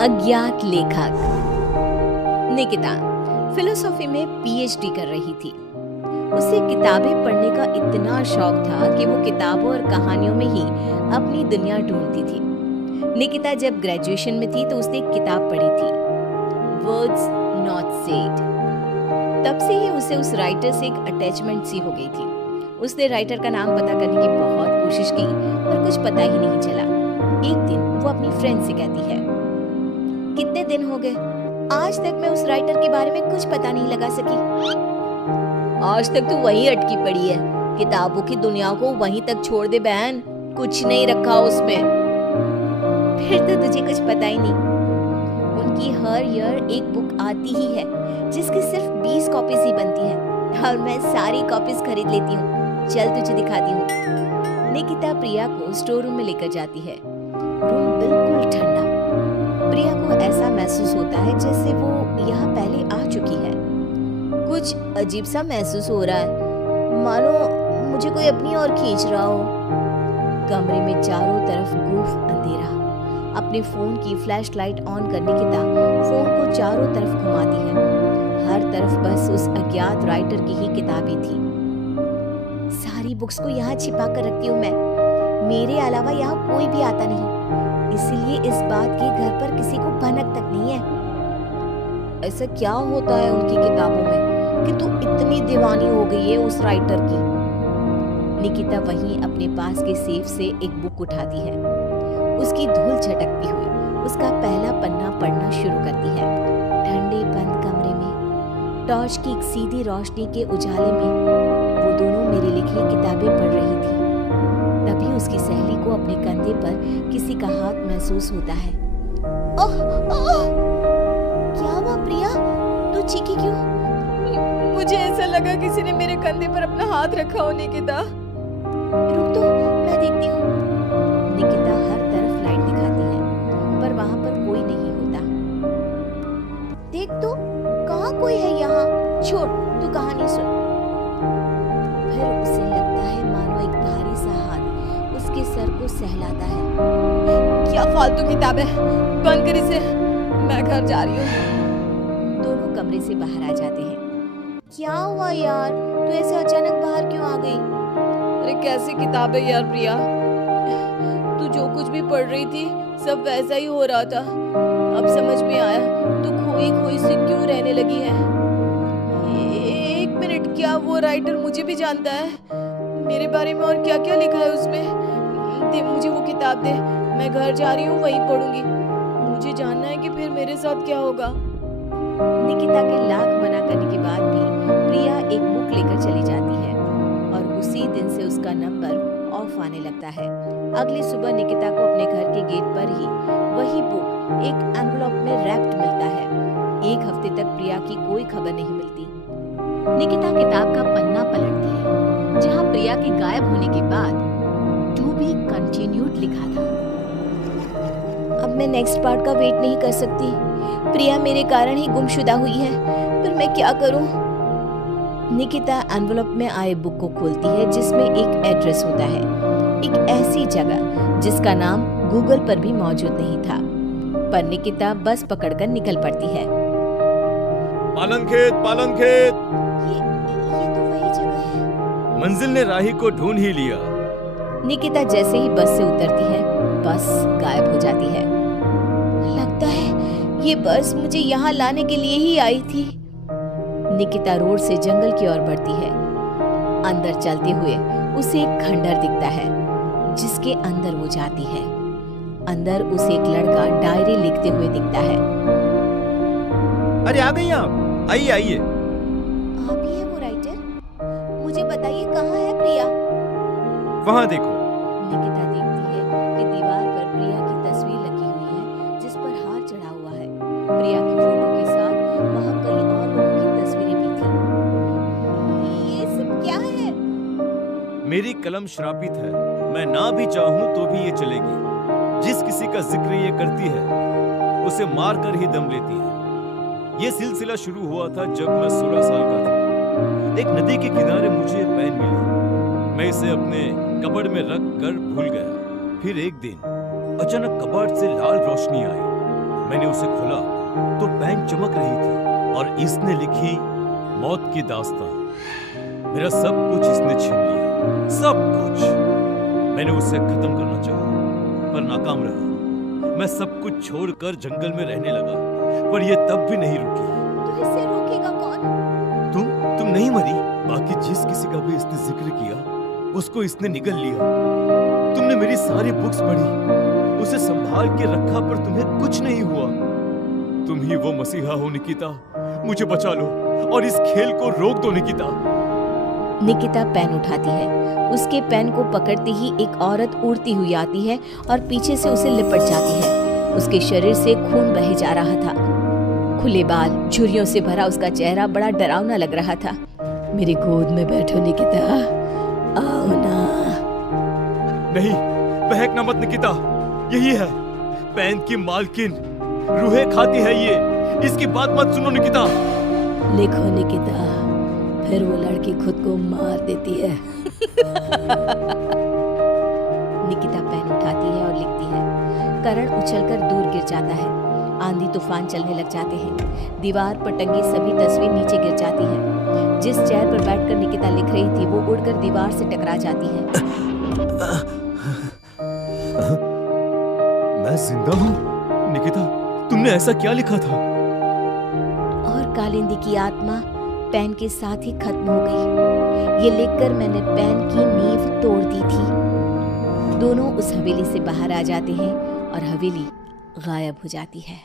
अज्ञात लेखक। निकिता फिलोसॉफी में पीएचडी कर रही थी। उसे किताबें पढ़ने का इतना शौक था कि वो किताबों और कहानियों में ही अपनी दुनिया ढूंढती थी। निकिता जब ग्रेजुएशन में थी तो उसने एक किताब पढ़ी थी, वर्ड्स नॉट सेड। तब से ही उसे उस राइटर से एक अटैचमेंट सी हो गई थी। उसने राइटर का नाम पता करने की बहुत कोशिश की पर कुछ पता ही नहीं चला। एक दिन वो अपनी फ्रेंड से कहती है, कितने दिन हो गए, आज तक मैं उस राइटर के बारे में कुछ पता नहीं लगा सकी। आज तक तो वहीं अटकी पड़ी है, किताबों की दुनिया को वहीं तक छोड़ दे बहन, कुछ नहीं रखा उसमें। फिर तो तुझे कुछ पता ही नहीं। उनकी हर ईयर एक बुक आती ही है जिसकी सिर्फ 20 कॉपीज ही बनती है और मैं सारी कॉपीज खरीद लेती हूँ। चल तुझे दिखाती हूँ। निकिता प्रिया को स्टोर रूम में लेकर जाती है। रूम बिल्कुल ठंडा। प्रिया को ऐसा महसूस होता है जैसे वो यहाँ पहले आ चुकी है। कुछ अजीब सा महसूस हो रहा है, मानो मुझे कोई अपनी ओर खींच रहा हो। कमरे में चारों तरफ गुफ अंधेरा। अपने फोन की फ्लैश लाइट ऑन कर निकिता फोन को चारों तरफ घुमाती है। हर तरफ बस उस अज्ञात राइटर की ही किताबें थी। सारी बुक्स को यहाँ छिपा कर रखती हूँ मैं, मेरे अलावा यहाँ कोई भी आता नहीं, इसलिए इस बात की घर पर किसी को भनक तक नहीं है। ऐसा क्या होता है उनकी किताबों में कि तू इतनी दीवानी हो गई है उस राइटर की। निकिता वहीं अपने पास के सेफ से एक बुक उठाती है। उसकी धूल झटकती हुई उसका पहला पन्ना पढ़ना शुरू करती है। ठंडे बंद कमरे में टॉर्च की एक सीधी रोशनी के उजाले में वो दोनों मेरी लिखी किताबें पढ़ रही थी। तभी उसकी सहेली को अपने कंधे पर किसी का हाथ महसूस होता है। ओह, ओह! क्या हुआ प्रिया, तू चीखी क्यों? मुझे ऐसा लगा किसी ने मेरे कंधे पर अपना हाथ रखा हो। निकिता रुक तो, मैं देखती हूँ। निकिता हर तरफ लाइट दिखाती है पर वहां पर कोई नहीं होता। देख तो, कहाँ कोई है यहाँ? छोड़, तू कहानी सुन। फिर उसे लगता है मानो एक भारी सा हाथ उसके सर को सहलाता है। क्या फालतू किताब है, बंद कर इसे, मैं घर जा रही हूँ। दोनों कमरे से बाहर आ जाते हैं। क्या हुआ यार, तू ऐसे अचानक बाहर क्यों आ गई? अरे कैसी किताब है यार प्रिया, तू जो कुछ भी पढ़ रही थी सब वैसा ही हो रहा था। अब समझ में आया तू खोई खोई से क्यों रहने लगी है। एक मिनट, क्या वो राइटर मुझे भी जानता है? मेरे बारे में और क्या क्या लिखा है उसमें? दे मुझे वो किताब दे, मैं घर जा रही हूँ, वहीं पढ़ूंगी। मुझे जानना है कि फिर मेरे साथ क्या होगा। निकिता के लाख मना करने के बाद भी प्रिया एक बुक लेकर चली जाती है और उसी दिन से उसका नंबर ऑफ आने लगता है। अगली सुबह निकिता को अपने घर के गेट पर ही वही बुक एक एनवलप में रैप्ड मिलता है। एक हफ्ते तक प्रिया की कोई खबर नहीं मिलती। निकिता किताब का पन्ना पलटती है जहाँ प्रिया के गायब होने के बाद टू बी कंटिन्यूड लिखा था। अब मैं नेक्स्ट पार्ट का वेट नहीं कर सकती। प्रिया मेरे कारण ही गुमशुदा हुई है, पर मैं क्या करूं? निकिता एनवलप में आए बुक को खोलती है जिसमें एक एड्रेस होता है, एक ऐसी जगह जिसका नाम गूगल पर भी मौजूद नहीं था। पर निकिता बस पकड़कर निकल पड़ती है। पालनखेत, पालनखेत। ये तो वही जगह है। मंजिल ने राही को ढूंढ ही लिया। निकिता जैसे ही बस से उतरती है, बस गायब हो जाती है। लगता है ये बस मुझे यहाँ लाने के लिए ही आई थी। निकिता रोड से जंगल की ओर बढ़ती है। अंदर चलते हुए उसे एक खंडर दिखता है जिसके अंदर वो जाती है। अंदर उसे एक लड़का डायरी लिखते हुए दिखता है। अरे आ गई आप, आइए आइए। आप ही है वो राइटर? मुझे बताइए कहाँ है प्रिया? वहाँ देखो। निकिता देखती है कि दीवार पर प्रिया की तस्वीर लगी हुई है जिस पर हार चढ़ा हुआ है। प्रिया की फोटो के साथ वहाँ कई और लोगों की तस्वीरें भी थी। ये सब क्या है? मेरी कलम श्रापित है, मैं ना भी चाहूँ तो भी ये चलेगी। जिस किसी का जिक्र ये करती है उसे मार कर ही दम लेती है। ये सिलसिला शुरू हुआ था जब मैं 16 साल का था। एक नदी के किनारे मुझे पेन मिली, मैं इसे अपने कपड़ में रख कर भूल गया। फिर एक दिन अचानक कबाड़ से लाल रोशनी आई। मैंने उसे खोला तो पेन चमक रही थी और इसने लिखी मौत की दास्तां। मेरा सब कुछ इसने छीन लिया, सब कुछ। मैंने उसे खत्म करना चाहा पर नाकाम रहा। मैं सब कुछ छोड़कर जंगल में रहने लगा, पर यह तब भी नहीं रुकी। तो इसे रोकेगा कौन? तुम नहीं मरी। बाकी जिस किसी का भी इसने जिक्र किया उसको इसने निगल लिया। तुमने मेरी सारी बुक्स पढ़ी, उसे संभाल के रखा, पर तुम्हें कुछ नहीं हुआ। तुम ही वो मसीहा हो निकिता, मुझे बचा लो और इस खेल को रोक दो निकिता। निकिता पेन उठाती है। उसके पेन को पकड़ते ही एक औरत उड़ती हुई आती है और पीछे से उसे लिपट जाती है। उसके शरीर से खून बहे जा रहा था। खुले बाल, झुर्रियों से भरा उसका चेहरा बड़ा डरावना लग रहा था। मेरी गोद में बैठो निकिता, आओ ना। नहीं, बहकना मत निकिता, यही है पेन की मालकिन। रूहें खाती है ये, इसकी बात मत सुनो निकिता। लिखो निकिता, फिर वो लड़की खुद को मार देती है। निकिता पेन उठाती है और लिखती है। करण उछलकर दूर गिर जाता है। आंधी तूफान चलने लग जाते हैं। दीवार पर टंगी सभी तस्वीर नीचे गिर जाती हैं। जिस चेयर पर बैठकर निकिता लिख रही थी वो उड़कर दीवार से टकरा जाती है। मैं जिंदा हूँ? निकिता, तुमने ऐसा क्या लिखा था? और कालिंदी की आत्मा पेन के साथ ही खत्म हो गई। ये लिखकर मैंने पेन की नींव तोड़ दी थी। दोनों उस हवेली से बाहर आ जाते हैं और हवेली गायब हो जाती है।